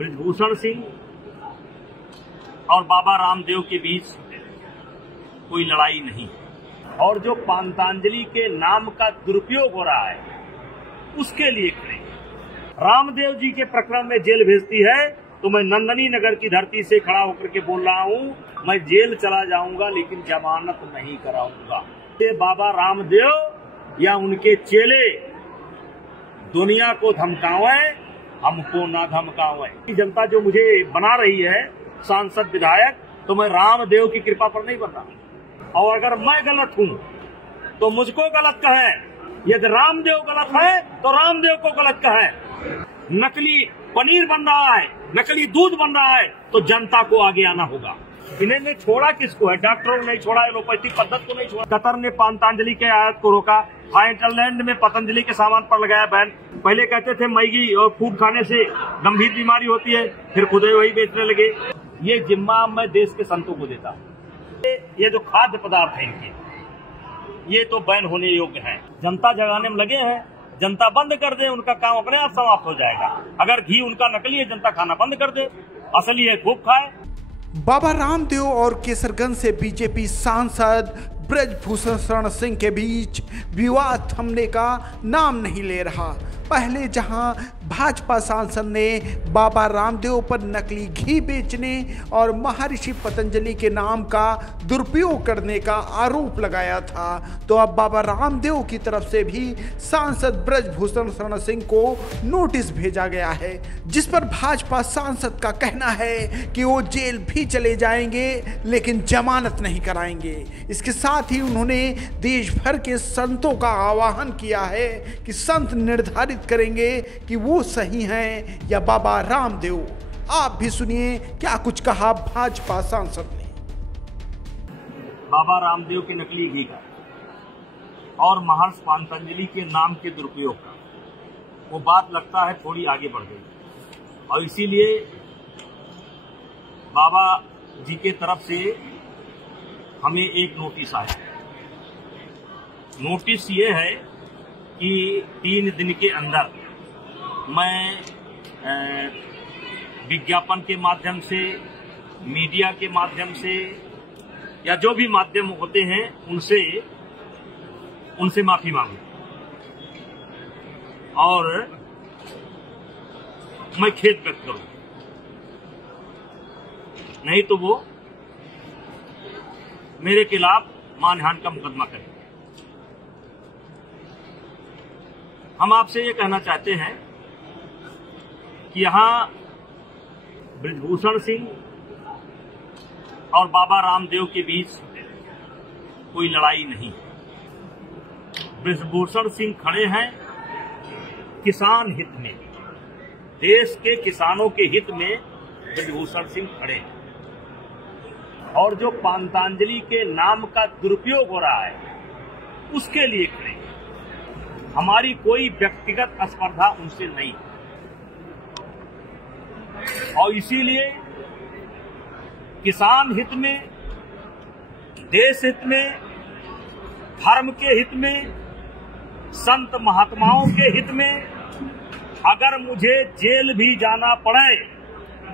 ब्रजभूषण सिंह और बाबा रामदेव के बीच कोई लड़ाई नहीं है और जो पांतांजलि के नाम का दुरुपयोग हो रहा है उसके लिए खड़े। रामदेव जी के प्रकरण में जेल भेजती है तो मैं नंदनी नगर की धरती से खड़ा होकर के बोल रहा हूं, मैं जेल चला जाऊंगा लेकिन जमानत नहीं कराऊंगा। ये बाबा रामदेव या उनके चेले दुनिया को धमकावे, हमको ना धमकावे। जनता जो मुझे बना रही है सांसद विधायक, तो मैं रामदेव की कृपा पर नहीं बन रहा। और अगर मैं गलत हूं तो मुझको गलत कहे, यदि रामदेव गलत है तो रामदेव को गलत कहे। नकली पनीर बन रहा है, नकली दूध बन रहा है तो जनता को आगे आना होगा। इन्हें छोड़ा किसको है? डॉक्टरों ने नहीं छोड़ा, एलोपैथिक पद्धति को नहीं छोड़ा। कतर ने पांतांजलि के आयात को रोका, थाईलैंड में पतंजलि के सामान पर लगाया बैन। पहले कहते थे मैगी और खूब खाने से गंभीर बीमारी होती है, फिर खुद ही वही बेचने लगे। ये जिम्मा मैं देश के संतों को देता हूँ। ये जो खाद्य पदार्थ है इनके, ये तो बैन होने योग्य है। जनता जगाने में लगे हैं, जनता बंद कर दे, उनका काम अपने आप समाप्त हो जाएगा। अगर घी उनका नकली है, जनता खाना बंद कर दे, असली है खूब खाए। बाबा रामदेव और केसरगंज से बीजेपी सांसद ब्रजभूषण सिंह के बीच विवाद थमने का नाम नहीं ले रहा। पहले जहां भाजपा सांसद ने बाबा रामदेव पर नकली घी बेचने और महर्षि पतंजलि के नाम का दुरुपयोग करने का आरोप लगाया था, तो अब बाबा रामदेव की तरफ से भी सांसद ब्रजभूषण सिंह को नोटिस भेजा गया है, जिस पर भाजपा सांसद का कहना है कि वो जेल भी चले जाएंगे लेकिन जमानत नहीं कराएंगे। इसके साथ ही उन्होंने देश भर के संतों का आह्वान किया है कि संत निर्धारित करेंगे कि वो सही हैं या बाबा रामदेव। आप भी सुनिए क्या कुछ कहा भाजपा सांसद ने। बाबा रामदेव के नकली घी का और महर्षि पतंजलि के नाम के दुरुपयोग का वो बात लगता है थोड़ी आगे बढ़ गई और इसीलिए बाबा जी के तरफ से हमें एक नोटिस आया। नोटिस ये है कि 3 दिन के अंदर मैं विज्ञापन के माध्यम से, मीडिया के माध्यम से या जो भी माध्यम होते हैं उनसे माफी मांगू और मैं खेद व्यक्त करूं, नहीं तो वो मेरे खिलाफ मानहानि का मुकदमा करें। हम आपसे ये कहना चाहते हैं कि यहां ब्रजभूषण सिंह और बाबा रामदेव के बीच कोई लड़ाई नहीं है। ब्रजभूषण सिंह खड़े हैं किसान हित में, देश के किसानों के हित में ब्रजभूषण सिंह खड़े हैं और जो पांतांजलि के नाम का दुरुपयोग हो रहा है उसके लिए खड़े हैं। हमारी कोई व्यक्तिगत स्पर्धा उनसे नहीं और इसीलिए किसान हित में, देश हित में, धर्म के हित में, संत महात्माओं के हित में अगर मुझे जेल भी जाना पड़े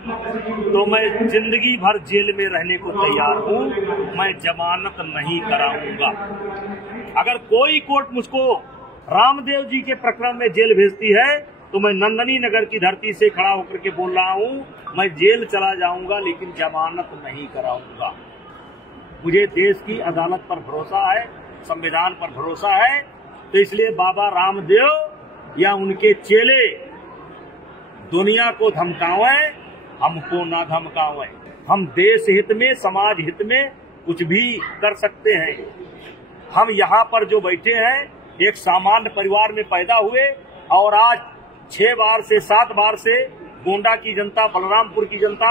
तो मैं जिंदगी भर जेल में रहने को तैयार हूं, मैं जमानत नहीं कराऊंगा। अगर कोई कोर्ट मुझको रामदेव जी के प्रकरण में जेल भेजती है तो मैं नंदनी नगर की धरती से खड़ा होकर के बोल रहा हूं, मैं जेल चला जाऊंगा लेकिन जमानत नहीं कराऊंगा। मुझे देश की अदालत पर भरोसा है, संविधान पर भरोसा है, तो इसलिए बाबा रामदेव या उनके चेले दुनिया को धमकावे, हमको ना धमकावे। हम देश हित में, समाज हित में कुछ भी कर सकते हैं। हम यहाँ पर जो बैठे हैं एक सामान्य परिवार में पैदा हुए और आज 6 बार से 7 बार से गोंडा की जनता, बलरामपुर की जनता,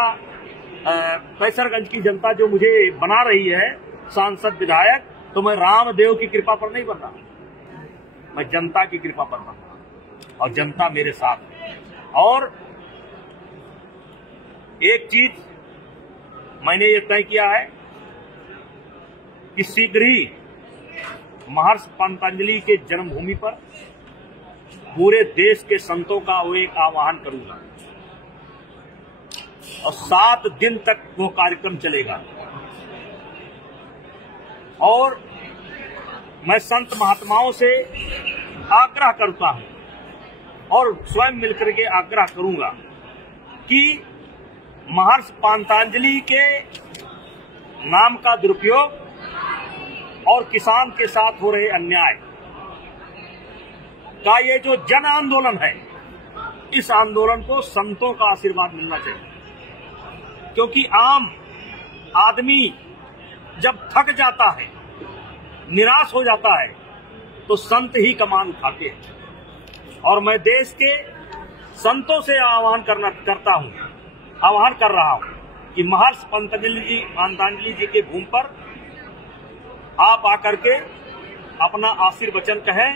कैसरगंज की जनता जो मुझे बना रही है सांसद विधायक, तो मैं रामदेव की कृपा पर नहीं बन रहा, मैं जनता की कृपा पर बन रहा और जनता मेरे साथ है। और एक चीज मैंने ये तय किया है कि शीघ्र ही महर्षि पतंजलि के जन्मभूमि पर पूरे देश के संतों का वो एक आह्वान करूंगा और 7 दिन तक वो कार्यक्रम चलेगा। और मैं संत महात्माओं से आग्रह करता हूं और स्वयं मिलकर के आग्रह करूंगा कि महर्षि पांतांजलि के नाम का दुरुपयोग और किसान के साथ हो रहे अन्याय का ये जो जन आंदोलन है, इस आंदोलन को संतों का आशीर्वाद मिलना चाहिए। क्योंकि आम आदमी जब थक जाता है, निराश हो जाता है, तो संत ही कमान उठाते हैं। और मैं देश के संतों से आह्वान कर रहा हूं कि महर्षि पांतांजलि जी के भूमि पर आप आकर के अपना आशीर्वचन कहें,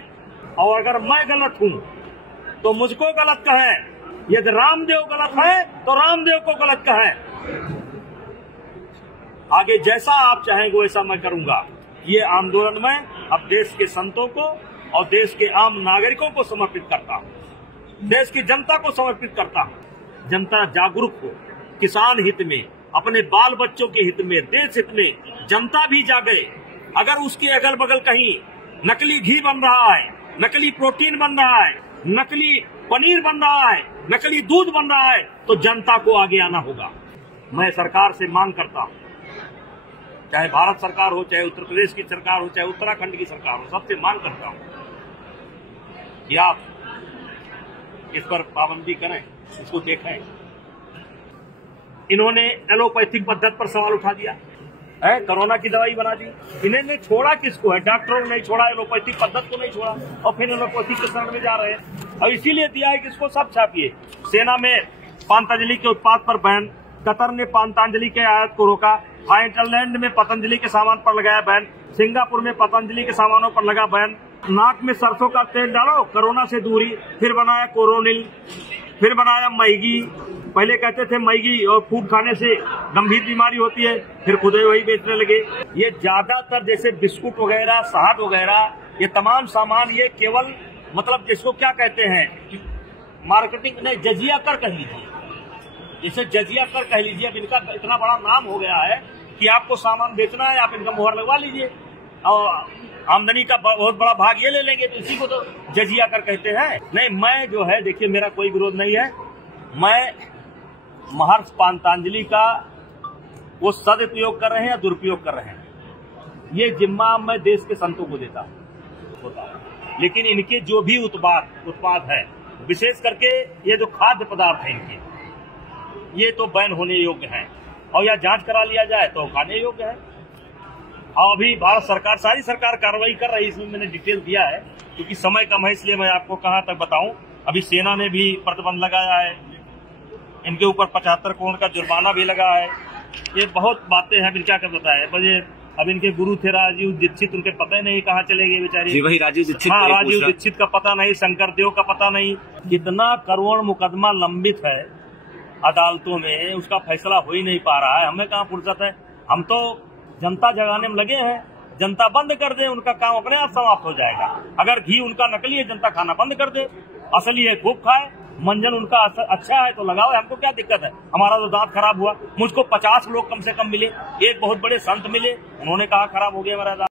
और अगर मैं गलत हूं तो मुझको गलत कहें। यदि रामदेव गलत है तो रामदेव को गलत कहें। आगे जैसा आप चाहेंगे वैसा मैं करूंगा। ये आंदोलन मैं अब देश के संतों को और देश के आम नागरिकों को समर्पित करता हूं, देश की जनता को समर्पित करता हूं। जनता जागरूक हो, किसान हित में, अपने बाल बच्चों के हित में, देश हित में जनता भी जागे। अगर उसके अगल बगल कहीं नकली घी बन रहा है, नकली प्रोटीन बन रहा है, नकली पनीर बन रहा है, नकली दूध बन रहा है, तो जनता को आगे आना होगा। मैं सरकार से मांग करता हूं, चाहे भारत सरकार हो, चाहे उत्तर प्रदेश की सरकार हो, चाहे उत्तराखंड की सरकार हो, सबसे मांग करता हूं कि आप इस पर पाबंदी करें, इसको देखें। इन्होंने एलोपैथिक पद्धति पर सवाल उठा दिया है, कोरोना की दवाई बना दी। इन्होंने छोड़ा किसको है? डॉक्टरों ने नहीं छोड़ा, एलोपैथिक पद्धति को नहीं छोड़ा, और फिर एलोपैथिक के शरण में जा रहे हैं। और इसीलिए दिया है कि इसको सब छापिए। सेना में पांतांजलि के उत्पाद पर बैन, कतर ने पांतांजलि के आयात को रोका, थाईलैंड में पतंजलि के सामान पर लगाया बैन, सिंगापुर में पतंजलि के सामानों पर लगा बैन। नाक में सरसों का तेल डालो, कोरोना से दूरी। फिर बनाया कोरोनिल, फिर बनाया मैगी। पहले कहते थे मैगी और फूड खाने से गंभीर बीमारी होती है, फिर खुद ही वही बेचने लगे। ये ज्यादातर जैसे बिस्कुट वगैरह, शहद वगैरह, ये तमाम सामान ये केवल मतलब जिसको क्या कहते हैं, मार्केटिंग नहीं, जजिया कर कह लीजिए, जैसे जजिया कर कह लीजिए। अब इनका इतना बड़ा नाम हो गया है कि आपको सामान बेचना है, आप इनका मुहर लगवा लीजिए और आमदनी का बहुत बड़ा भाग ये ले लेंगे, तो इसी को तो जजिया कर कहते हैं। नहीं, मैं जो है देखिए, मेरा कोई विरोध नहीं है। मैं महर्षि पांतांजलि का वो सदुपयोग कर रहे हैं या दुरुपयोग कर रहे हैं, ये जिम्मा मैं देश के संतों को देता हूँ। लेकिन इनके जो भी उत्पाद है, विशेष करके ये जो खाद्य पदार्थ है इनके, ये तो बैन होने योग्य है, और या जांच करा लिया जाए तो खाने योग्य है। और अभी भारत सरकार, सारी सरकार कार्रवाई कर रही है, इसमें मैंने डिटेल दिया है, क्योंकि समय कम है इसलिए मैं आपको कहां तक बताऊं। अभी सेना ने भी प्रतिबंध लगाया है, इनके ऊपर 75 करोड़ का जुर्माना भी लगा है। ये बहुत बातें हैं, क्या कर बताया है। अब इनके गुरु थे राजीव दीक्षित, उनके पता ही नहीं कहाँ चले गए बेचारे। वही राजीव दीक्षित। हाँ, राजीव दीक्षित का पता नहीं, शंकर देव का पता नहीं। कितना करोड़ मुकदमा लंबित है अदालतों में, उसका फैसला हो ही नहीं पा रहा है। हमें कहाँ फुर्सत है, हम तो जनता जगाने में लगे हैं। जनता बंद कर दे, उनका काम अपने आप समाप्त हो जाएगा। अगर घी उनका नकली है, जनता खाना बंद कर दे, असली है खूब खाए। मंजन उनका अच्छा है तो लगाओ, हमको क्या दिक्कत है। हमारा तो दांत खराब हुआ, मुझको 50 लोग कम से कम मिले, एक बहुत बड़े संत मिले, उन्होंने कहा खराब हो गया मेरा दांत।